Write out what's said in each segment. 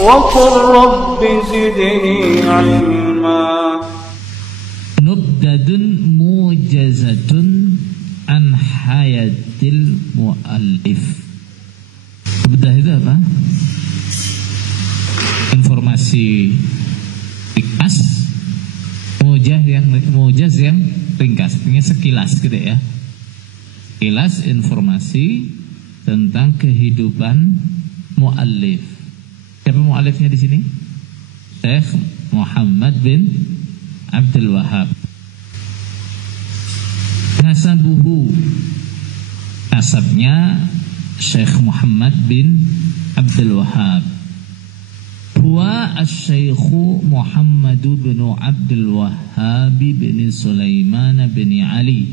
وقل رب زدني علما. Nubdadun mujazatun an hayatil muallif. Nubdah itu apa? Informasi ringkas, mujaz yang ringkas, artinya sekilas gitu ya. Sekilas informasi tentang kehidupan muallif. Siapa muallifnya di sini? Syekh Muhammad bin Abdul Wahhab. Nasabuhu, nasabnya Syekh Muhammad bin Abdul Wahhab. Huwa asy-Syaikh Muhammad bin Abdul Wahhab bin Sulaiman bin Ali.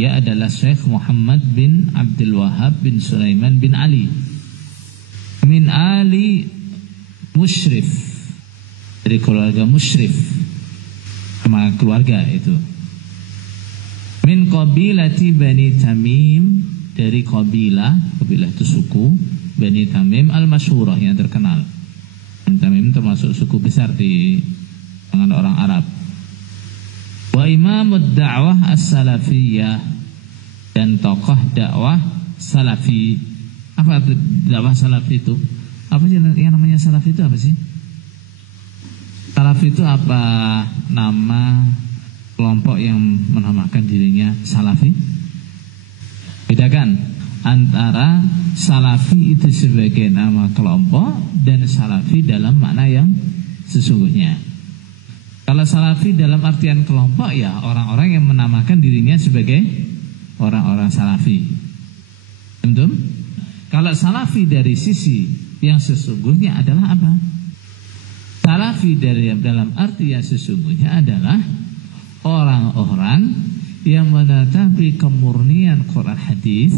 Ia adalah Syekh Muhammad bin Abdul Wahhab bin Sulaiman bin Ali. Min Ali Musyrif, dari keluarga Musyrif, sama keluarga itu. Min qabilati Bani Tamim, dari kabilah itu suku Bani Tamim al-masyhurah yang terkenal. Bani Tamim termasuk suku besar di kalangan orang Arab. Wa imamud da'wah as-salafiyah, dan tokoh dakwah salafi. Apa itu dakwah salafi itu? Apa sih yang namanya salafi itu apa sih? Salafi itu apa? Nama kelompok yang menamakan dirinya salafi? Bedakan antara salafi itu sebagai nama kelompok dan salafi dalam makna yang sesungguhnya. Kalau salafi dalam artian kelompok, ya orang-orang yang menamakan dirinya sebagai orang-orang salafi. Betul? Kalau salafi dari sisi yang sesungguhnya adalah apa? Salafi dalam arti yang sesungguhnya adalah orang-orang yang menetapi kemurnian Quran hadis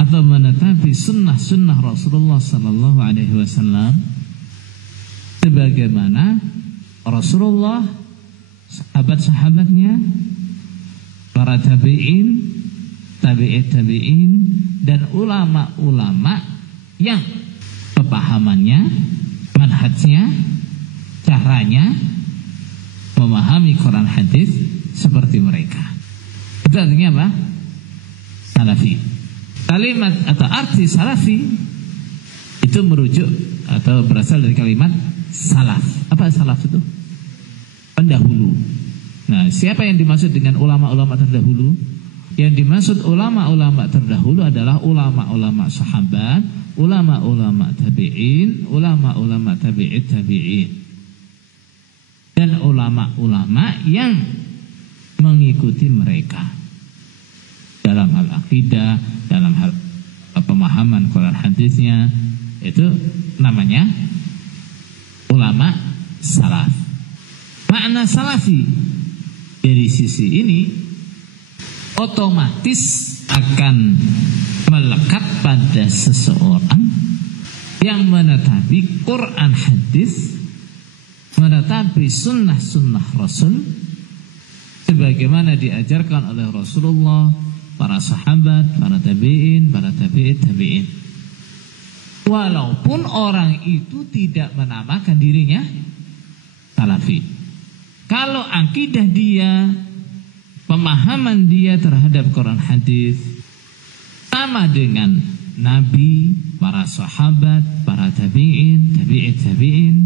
atau menetapi sunnah-sunnah Rasulullah Sallallahu Alaihi Wasallam sebagaimana Rasulullah, sahabat-sahabatnya, para tabi'in, tabi'in, dan ulama-ulama yang pemahamannya, manhajnya, caranya memahami Quran hadis seperti mereka. Itu artinya apa? Salafi. Kalimat atau arti salafi itu merujuk atau berasal dari kalimat salaf. Apa salaf itu? Pendahulu. Nah, siapa yang dimaksud dengan ulama-ulama terdahulu? Yang dimaksud ulama-ulama terdahulu adalah ulama-ulama sahabat, ulama-ulama tabi'in, ulama-ulama tabi'it tabi'in, dan ulama-ulama yang mengikuti mereka dalam hal akidah, dalam hal pemahaman Quran hadisnya. Itu namanya ulama salaf. Makna salafi dari sisi ini otomatis akan melekat pada seseorang yang menetapi Quran hadis, menetapi sunnah-sunnah Rasul sebagaimana diajarkan oleh Rasulullah, para sahabat, para tabi'in, para tabi'it tabi'in. Walaupun orang itu tidak menamakan dirinya salafi, kalau akidah dia, pemahaman dia terhadap Quran hadis sama dengan Nabi, para sahabat, para tabi'in, tabi'it tabi'in,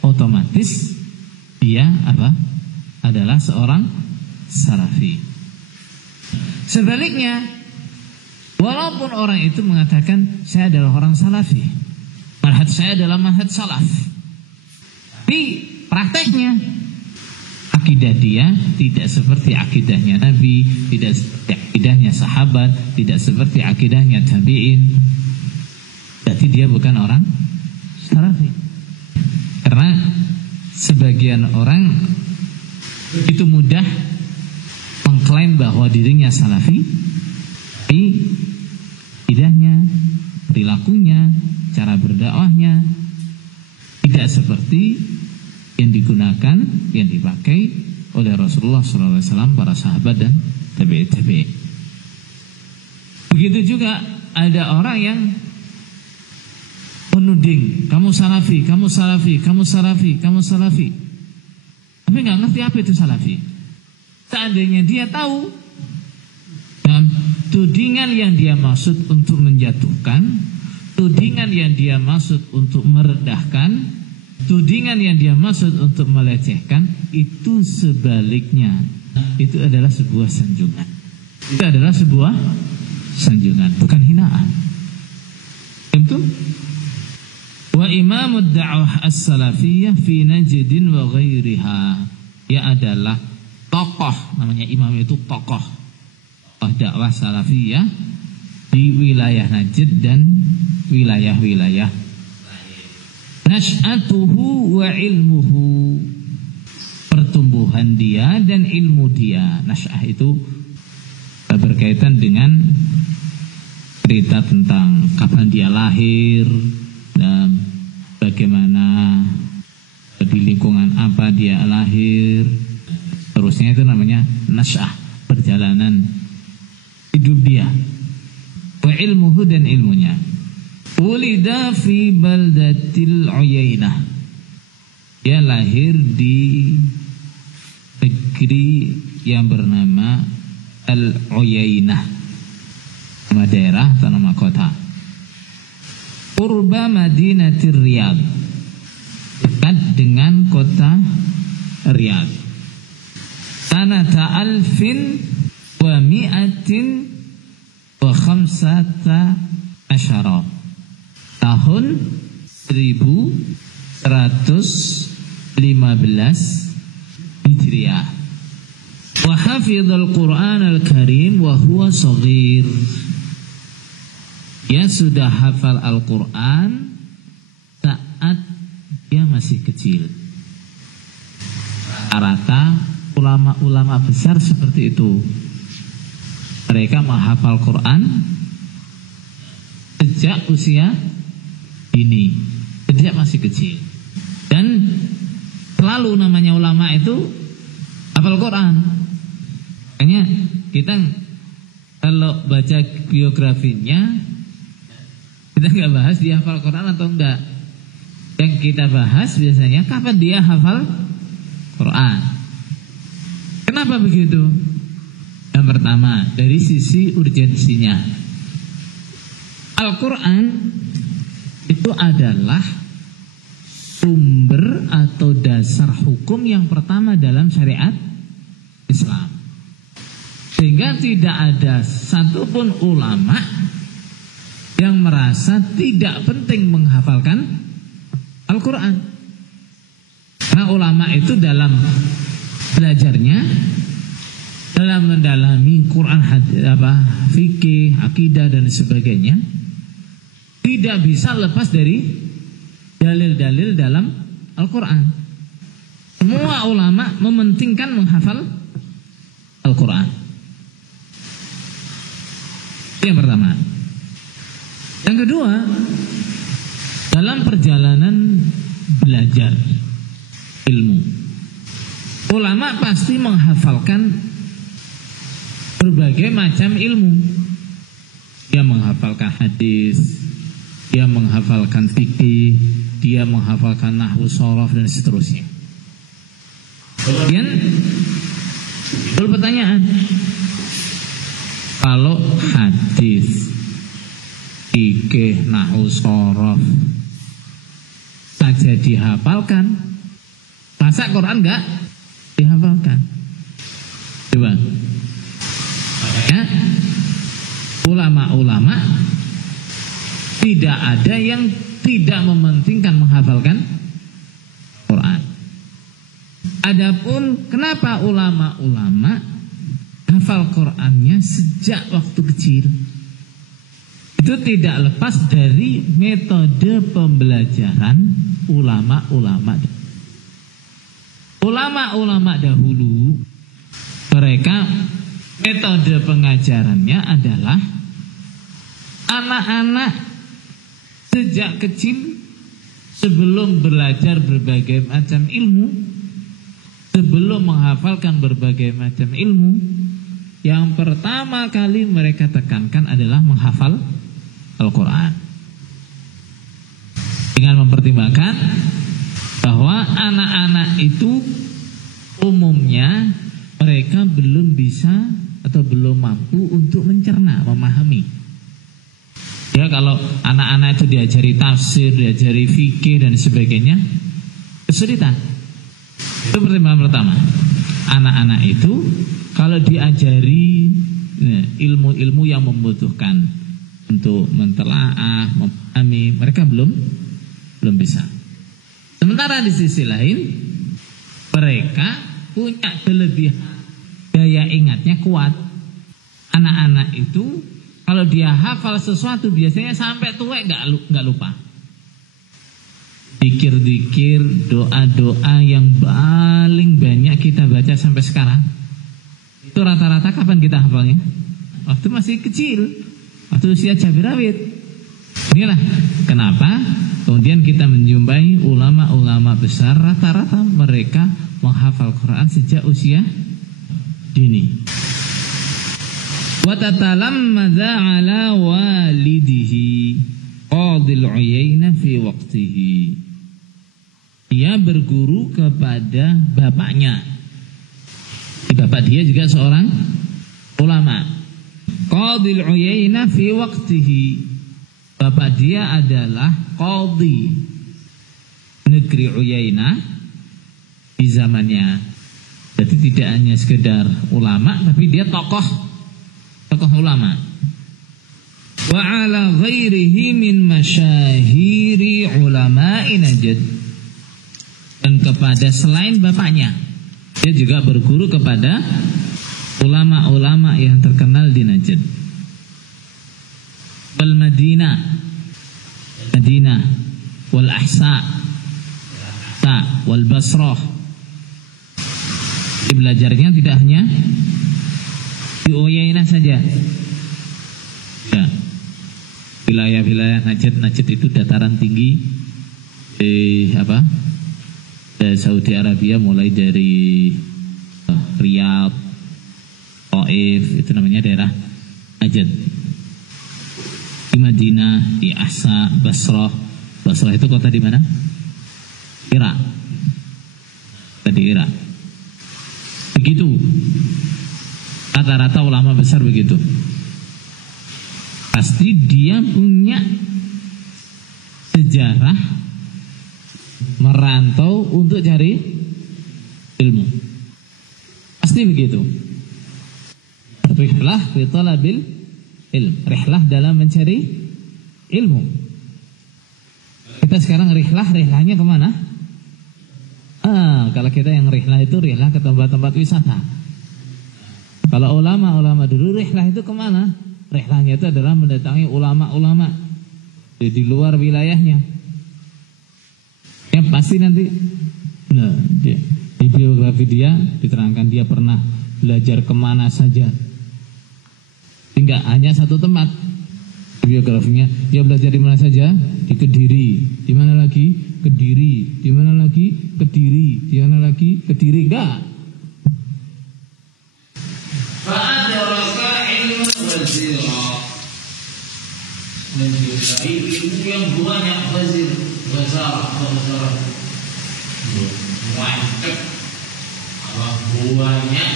otomatis dia apa? Adalah seorang salafi. Sebaliknya, walaupun orang itu mengatakan saya adalah orang salafi, manhaj saya adalah manhaj salaf, tapi prakteknya akidah dia tidak seperti akidahnya Nabi, tidak seperti akidahnya sahabat, tidak seperti akidahnya tabi'in, berarti dia bukan orang salafi. Karena sebagian orang itu mudah mengklaim bahwa dirinya salafi, tapi akidahnya, perilakunya, cara berdakwahnya tidak seperti yang digunakan, yang dipakai oleh Rasulullah SAW, para sahabat dan tabi'in tabi'in. Begitu juga ada orang yang menuding, kamu salafi, kamu salafi, kamu salafi, kamu salafi. Tapi nggak ngerti apa itu salafi. Seandainya dia tahu tudingan yang dia maksud untuk menjatuhkan, tudingan yang dia maksud untuk merendahkan, tudingan yang dia maksud untuk melecehkan, itu sebaliknya, itu adalah sebuah sanjungan. Itu adalah sebuah sanjungan, bukan hinaan. Itu wa imamud da'wah as-salafiyah fi Najdin wa ghairiha. Dia adalah tokoh, namanya imam itu tokoh dakwah salafiyah di wilayah Najd dan wilayah-wilayah. Nash'atuhu wa ilmuhu, pertumbuhan dia dan ilmu dia. Nash'ah itu berkaitan dengan cerita tentang kapan dia lahir dan bagaimana di lingkungan apa dia lahir. Terusnya itu namanya nash'ah, perjalanan hidup dia. Wa ilmuhu, dan ilmunya. Ulida fi baldatil Uyainah, dia lahir di negeri yang bernama Al-Uyainah, nama daerah atau nama kota. Qurba Madinatir Riyadh, dekat dengan kota Riyadh. Sanata alfin wa mi'atin wa khamsata asyara, tahun 1115 Hijriah. Wa hafizal Qur'an al-Karim wa huwa shaghir, dia sudah hafal Al-Quran saat dia masih kecil. Rata ulama-ulama besar seperti itu, mereka menghafal Quran sejak usia ini, sejak masih kecil. Dan selalu namanya ulama itu hafal Quran. Makanya kita kalau baca biografinya, kita nggak bahas dia hafal Quran atau enggak. Yang kita bahas biasanya kapan dia hafal Quran. Kenapa begitu? Yang pertama, dari sisi urgensinya. Al-Quran itu adalah sumber atau dasar hukum yang pertama dalam syariat Islam. Sehingga tidak ada satupun ulama yang merasa tidak penting menghafalkan Al-Quran. Karena ulama itu dalam belajarnya, dalam mendalami Quran, fikih, akidah dan sebagainya, tidak bisa lepas dari dalil-dalil dalam Al-Quran. Semua ulama mementingkan menghafal Al-Quran. Yang pertama. Yang kedua, dalam perjalanan belajar ilmu, ulama pasti menghafalkan berbagai macam ilmu. Dia menghafalkan hadis, dia menghafalkan fikih, dia menghafalkan nahwu, shorof dan seterusnya. Kemudian pertanyaan, kalau hadis, fikih, nahwu, shorof saja dihafalkan, masa Quran enggak dihafalkan? Coba ya, ulama-ulama tidak ada yang tidak mementingkan menghafalkan Quran. Adapun kenapa ulama-ulama hafal Qurannya sejak waktu kecil, itu tidak lepas dari metode pembelajaran ulama-ulama. Ulama-ulama dahulu, mereka metode pengajarannya adalah anak-anak sejak kecil sebelum belajar berbagai macam ilmu, sebelum menghafalkan berbagai macam ilmu, yang pertama kali mereka tekankan adalah menghafal Al-Quran. menambahkan bahwa anak-anak itu umumnya mereka belum bisa atau belum mampu untuk mencerna, memahami. Ya, kalau anak-anak itu diajari tafsir, diajari fikih dan sebagainya, kesulitan. Itu pertimbangan pertama. Anak-anak itu kalau diajari ilmu-ilmu yang membutuhkan untuk mentelaah, memahami, mereka belum bisa. Sementara di sisi lain mereka punya kelebihan, daya ingatnya kuat. Anak-anak itu kalau dia hafal sesuatu biasanya sampai tua nggak lupa. Zikir-zikir, doa-doa yang paling banyak kita baca sampai sekarang, itu rata-rata kapan kita hafalnya? Waktu masih kecil, waktu usia cabai rawit. Inilah kenapa kemudian kita menjumpai ulama-ulama besar rata-rata mereka menghafal Quran sejak usia dini. Wa tatalammadza ala walidihi Qadil Uyainah fi waqtihi. Dia berguru kepada bapaknya. Bapak dia juga seorang ulama. Qadil Uyainah fi waqtihi. Bapak dia adalah qadhi negeri Uyainah di zamannya. Jadi tidak hanya sekedar ulama, tapi dia tokoh ulama. Wa ala ghairihi min masyahiri ulama'i Najd. Dan kepada selain bapaknya, dia juga berguru kepada ulama-ulama yang terkenal di Najd. Wal Madinah wal Ahsa wal Basrah. Belajarnya tidak hanya di Uyainah saja. Ya. Wilayah-wilayah Najd itu dataran tinggi Saudi Arabia, mulai dari Riyadh, Taif, itu namanya daerah Najd. Di Madinah, di Ahsa, Basrah itu kota di mana? Irak. Di Irak. Begitu. Rata-rata ulama besar begitu. Pasti dia punya sejarah merantau untuk cari ilmu. Pasti begitu. Rihlah fi talabil ilm. Rihlah dalam mencari ilmu. Kita sekarang rihlahnya kemana? Kalau kita yang rihlah itu rihlah ke tempat-tempat wisata. Kalau ulama dulu rihlah itu kemana? Rihlahnya itu adalah mendatangi ulama-ulama di luar wilayahnya. Ya pasti nanti di biografi dia diterangkan dia pernah belajar kemana saja. Tidak hanya satu tempat. Biografinya dia belajar di mana saja, di Kediri, di mana lagi Kediri, di mana lagi Kediri, di mana lagi Kediri, enggak. Fa'adraka ilmu wazira, menjumpai ilmu yang banyak wazarah mantap banyak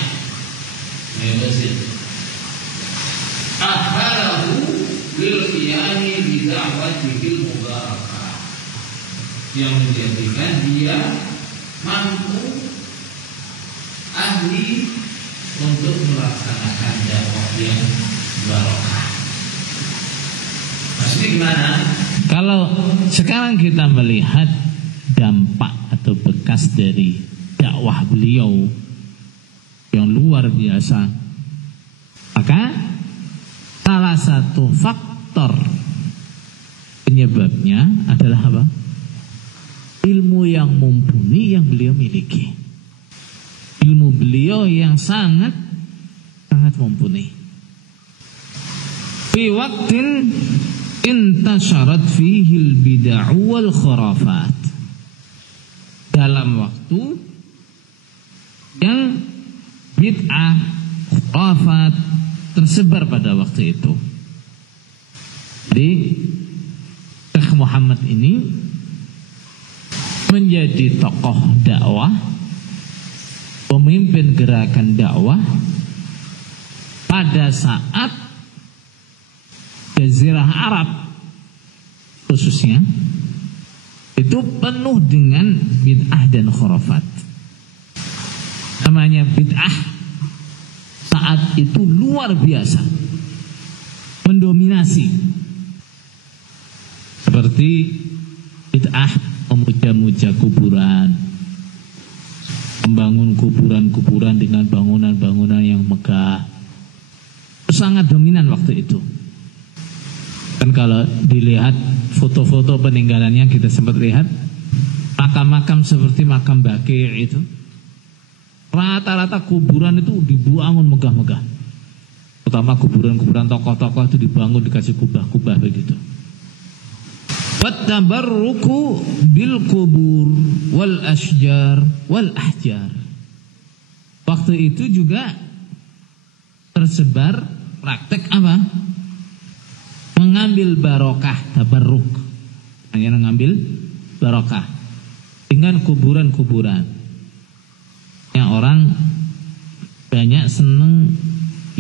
wazir. Ahalahu lil qiyami bi da'watihi mubarakah, yang menjadikan dia mampu ahli untuk melaksanakan dakwah yang barokah. Maksudnya gimana? Kalau sekarang kita melihat dampak atau bekas dari dakwah beliau yang luar biasa, maka salah satu faktor penyebabnya adalah apa? Ilmu yang mumpuni yang beliau miliki. Ilmu beliau yang sangat mumpuni. Fi waqtin intasharat fihi al-bid'ah wal khurafat. Dalam waktu yang bid'ah, khurafat tersebar pada waktu itu. Jadi Syekh Muhammad ini menjadi tokoh dakwah, pemimpin gerakan dakwah pada saat Jazirah Arab khususnya itu penuh dengan bid'ah dan khurafat. Namanya bid'ah saat itu luar biasa, mendominasi. Seperti bid'ah memuja-muja kuburan, membangun kuburan-kuburan dengan bangunan-bangunan yang megah. Sangat dominan waktu itu. Kan kalau dilihat foto-foto peninggalannya, kita sempat lihat makam-makam seperti makam Baqi' itu, rata-rata kuburan itu dibangun megah-megah. Terutama kuburan-kuburan tokoh-tokoh itu dibangun dikasih kubah-kubah begitu. Wattabarruku bil kubur wal asjar wal ahjar. Waktu itu juga tersebar praktek apa? Mengambil barokah, tabarruk. Hanya mengambil barokah dengan kuburan-kuburan. Yang orang banyak senang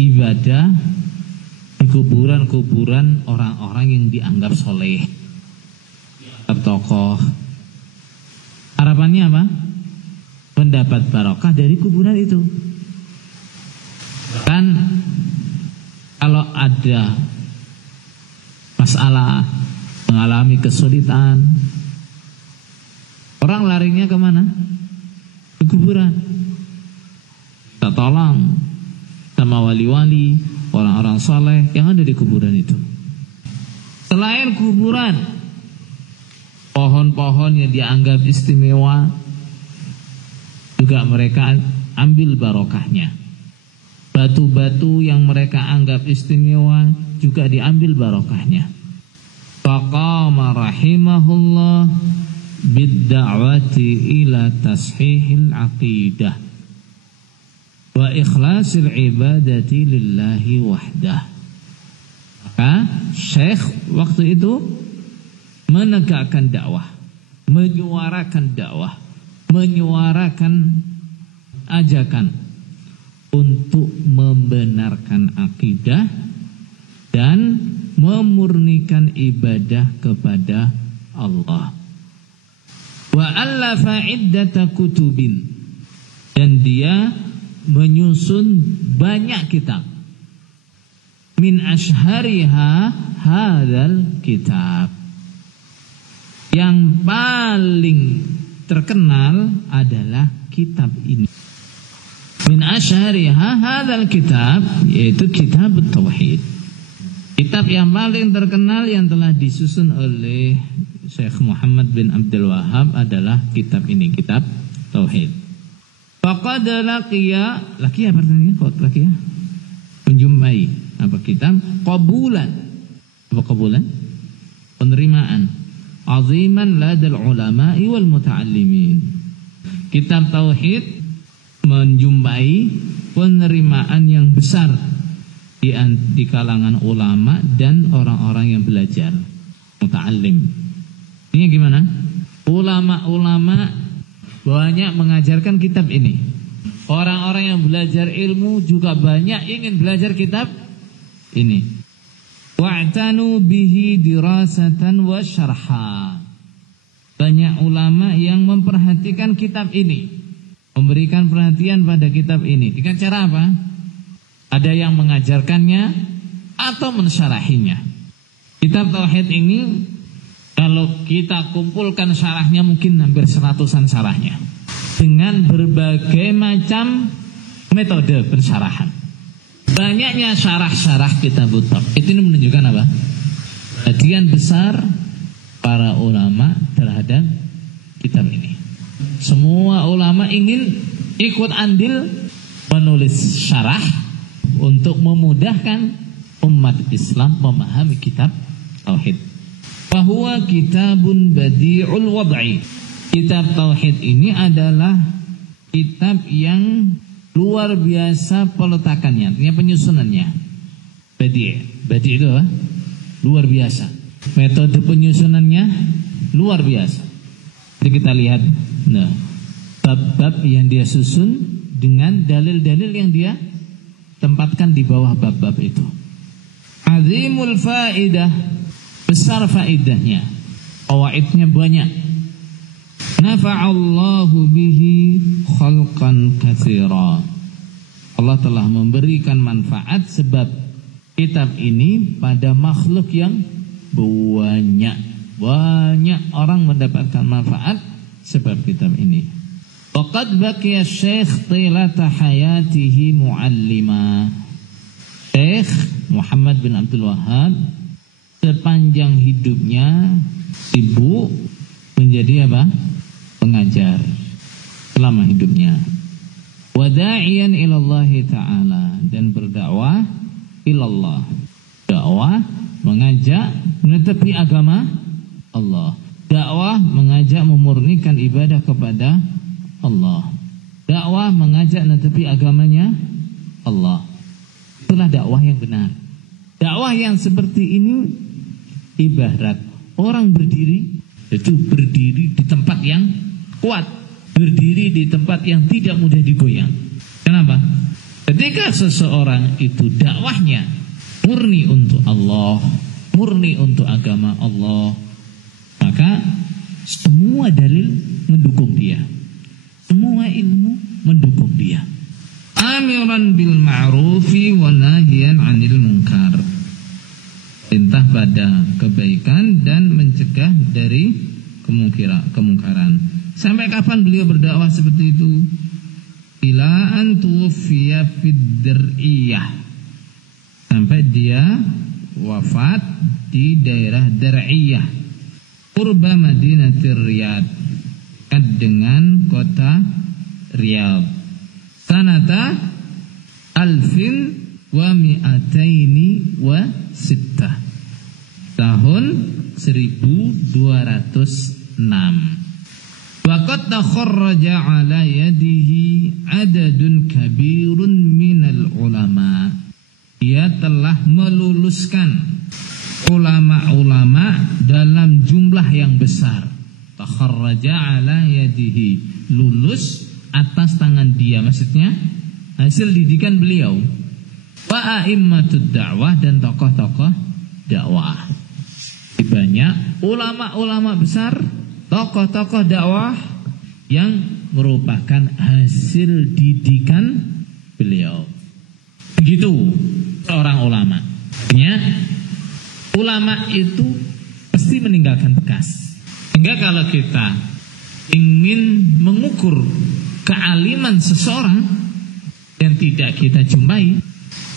ibadah di kuburan-kuburan orang-orang yang dianggap soleh, tokoh. Harapannya apa? Mendapat barokah dari kuburan itu. Kan kalau ada masalah, mengalami kesulitan, orang larinya kemana? Ke kuburan. Kita tolong sama wali-wali, orang-orang soleh yang ada di kuburan itu. Selain kuburan, pohon-pohon yang dianggap istimewa juga mereka ambil barokahnya. Batu-batu yang mereka anggap istimewa juga diambil barokahnya. Faqama rahimahullah bid-da'wati ila tashihil aqidah wa ikhlasil ibadati lillahi wahdah. Maka Syekh waktu itu menegakkan dakwah, menyuarakan dakwah, menyuarakan ajakan untuk membenarkan akidah dan memurnikan ibadah kepada Allah. Wa allafa iddata kutubin, dan dia menyusun banyak kitab. Min ashhariha hadzal kitab. Yang paling terkenal adalah kitab ini. Min ashhariha hadzal kitab, yaitu kitab tauhid. Kitab yang paling terkenal yang telah disusun oleh Syekh Muhammad bin Abdul Wahhab adalah kitab ini, kitab tauhid. Faqad laqiya artinya laqiya menjumpai apa kitab qabulan. Apa qabulan? Penerimaan aziman ladal ulama'i wal muta'allimin. Kitab tauhid menjumpai penerimaan yang besar di kalangan ulama dan orang-orang yang belajar, muta'allim. Ini gimana? Ulama-ulama banyak mengajarkan kitab ini. Orang-orang yang belajar ilmu juga banyak ingin belajar kitab ini. Wa'tanu bihi dirasatan wa syarha. Banyak ulama yang memperhatikan kitab ini, memberikan perhatian pada kitab ini. Dengan cara apa? Ada yang mengajarkannya atau mensyarahinya. Kitab tauhid ini kalau kita kumpulkan syarahnya mungkin hampir 100-an syarahnya, dengan berbagai macam metode pensyarahan. Banyaknya syarah-syarah kitab tauhid ini menunjukkan apa? Perhatian besar para ulama terhadap kitab ini. Semua ulama ingin ikut andil menulis syarah untuk memudahkan umat Islam memahami kitab tauhid. Bahwa kitabun badi'ul wad'i. Kitab tauhid ini adalah kitab yang luar biasa peletakannya, artinya penyusunannya. Badi' itu apa? Luar biasa. Metode penyusunannya luar biasa. Jadi kita lihat bab-bab yang dia susun dengan dalil-dalil yang dia tempatkan di bawah bab-bab itu. Azimul faidah, besar faidahnya, fawaidnya banyak. Nafa'allahu bihi khalqan katsira. Allah telah memberikan manfaat sebab kitab ini pada makhluk yang banyak. Banyak orang mendapatkan manfaat sebab kitab ini. Waqad baqiya Syekh tilata hayatihi muallima. Syekh Muhammad bin Abdul Wahhab sepanjang hidupnya sibuk menjadi apa? Pengajar selama hidupnya. Wada'iyan ilallahi ta'ala, dan berdakwah ilallah. Dakwah mengajak menetapi agama Allah. Dakwah mengajak memurnikan ibadah kepada Allah. Dakwah mengajak menetapi agamanya Allah. Itulah dakwah yang benar. Dakwah yang seperti ini ibarat orang berdiri, itu berdiri di tempat yang kuat, berdiri di tempat yang tidak mudah digoyang. Kenapa? Ketika seseorang itu dakwahnya murni untuk Allah, murni untuk agama Allah, maka semua dalil mendukung dia, semua ilmu mendukung dia. Amiran bil ma'rufi wa nahiyan 'anil munkar. Perintah pada kebaikan dan mencegah dari kemungkaran. Sampai kapan beliau berdakwah seperti itu? Ila an tuwfiya fid Dar'iyah, sampai dia wafat di daerah Dar'iyah, qurba Madinatir Riyadh, dengan kota Riyadh. Sanata 1206, tahun 1206. Waqad takharraja ala yadihi adadun kabirun minal ulama. Dia telah meluluskan ulama-ulama dalam jumlah yang besar. Takharraja ala yadihi, lulus atas tangan dia, maksudnya hasil didikan beliau. Wa a'immatud dakwah, dan tokoh-tokoh dakwah. Banyak ulama-ulama besar, tokoh-tokoh dakwah yang merupakan hasil didikan beliau. Begitu seorang ulama. Artinya ulama itu pasti meninggalkan bekas. Sehingga kalau kita ingin mengukur kealiman seseorang yang tidak kita jumpai,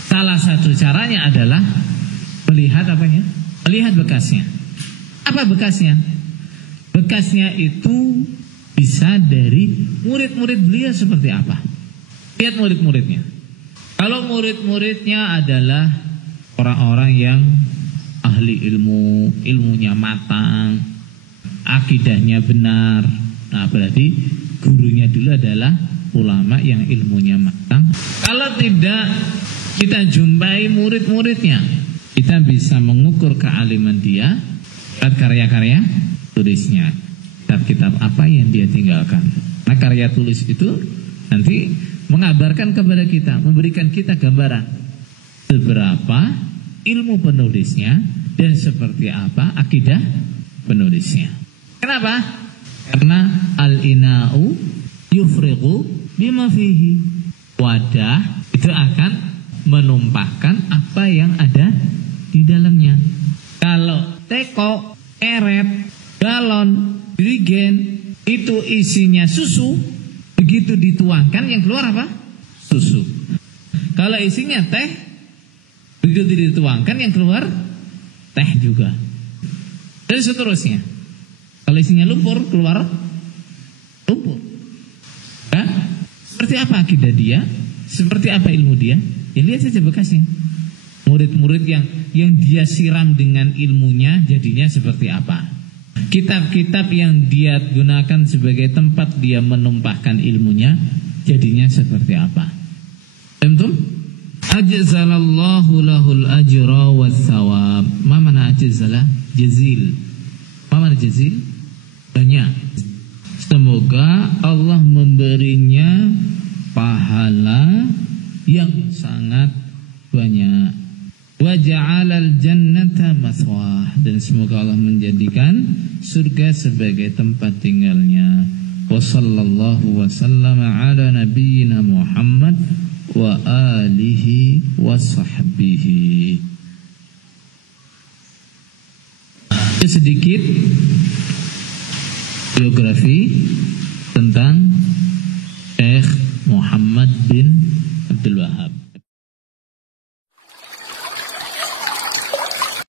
salah satu caranya adalah melihat apanya? Melihat bekasnya. Apa bekasnya? Bekasnya itu bisa dari murid-murid beliau seperti apa. Lihat murid-muridnya. Kalau murid-muridnya adalah orang-orang yang ahli ilmu, ilmunya matang, akidahnya benar, nah berarti gurunya dulu adalah ulama yang ilmunya matang. Kalau tidak kita jumpai murid-muridnya, kita bisa mengukur kealiman dia lewat karya-karya tulisnya, kitab-kitab apa yang dia tinggalkan. Nah, karya tulis itu nanti mengabarkan kepada kita, memberikan kita gambaran seberapa ilmu penulisnya dan seperti apa akidah penulisnya. Kenapa? Karena al-ina'u yufriqu bima fihi. Wadah itu akan menumpahkan apa yang ada di dalamnya. Kalau teko, eret, galon, jerigen itu isinya susu, begitu dituangkan yang keluar apa? Susu. Kalau isinya teh, begitu dituangkan yang keluar teh juga. Dan seterusnya. Kalau isinya lumpur, keluar lumpur. Nah, seperti apa akidah dia? Seperti apa ilmu dia? Ya lihat saja bekasnya. Murid-murid yang dia siram dengan ilmunya jadinya seperti apa? Kitab-kitab yang dia gunakan sebagai tempat dia menumpahkan ilmunya jadinya seperti apa? Tentu ajzalallahu lahul ajra wa thawab. Ma mana ajzala? Jazil. Ma mana jazil? Banyak. Semoga Allah memberinya pahala yang sangat banyak. Wa ja'alal jannata mathwah, dan semoga Allah menjadikan surga sebagai tempat tinggalnya. Wa sallallahu wa sallama ala nabiyyina Muhammad wa alihi wa sahbihi. Sedikit biografi tentang Syekh Muhammad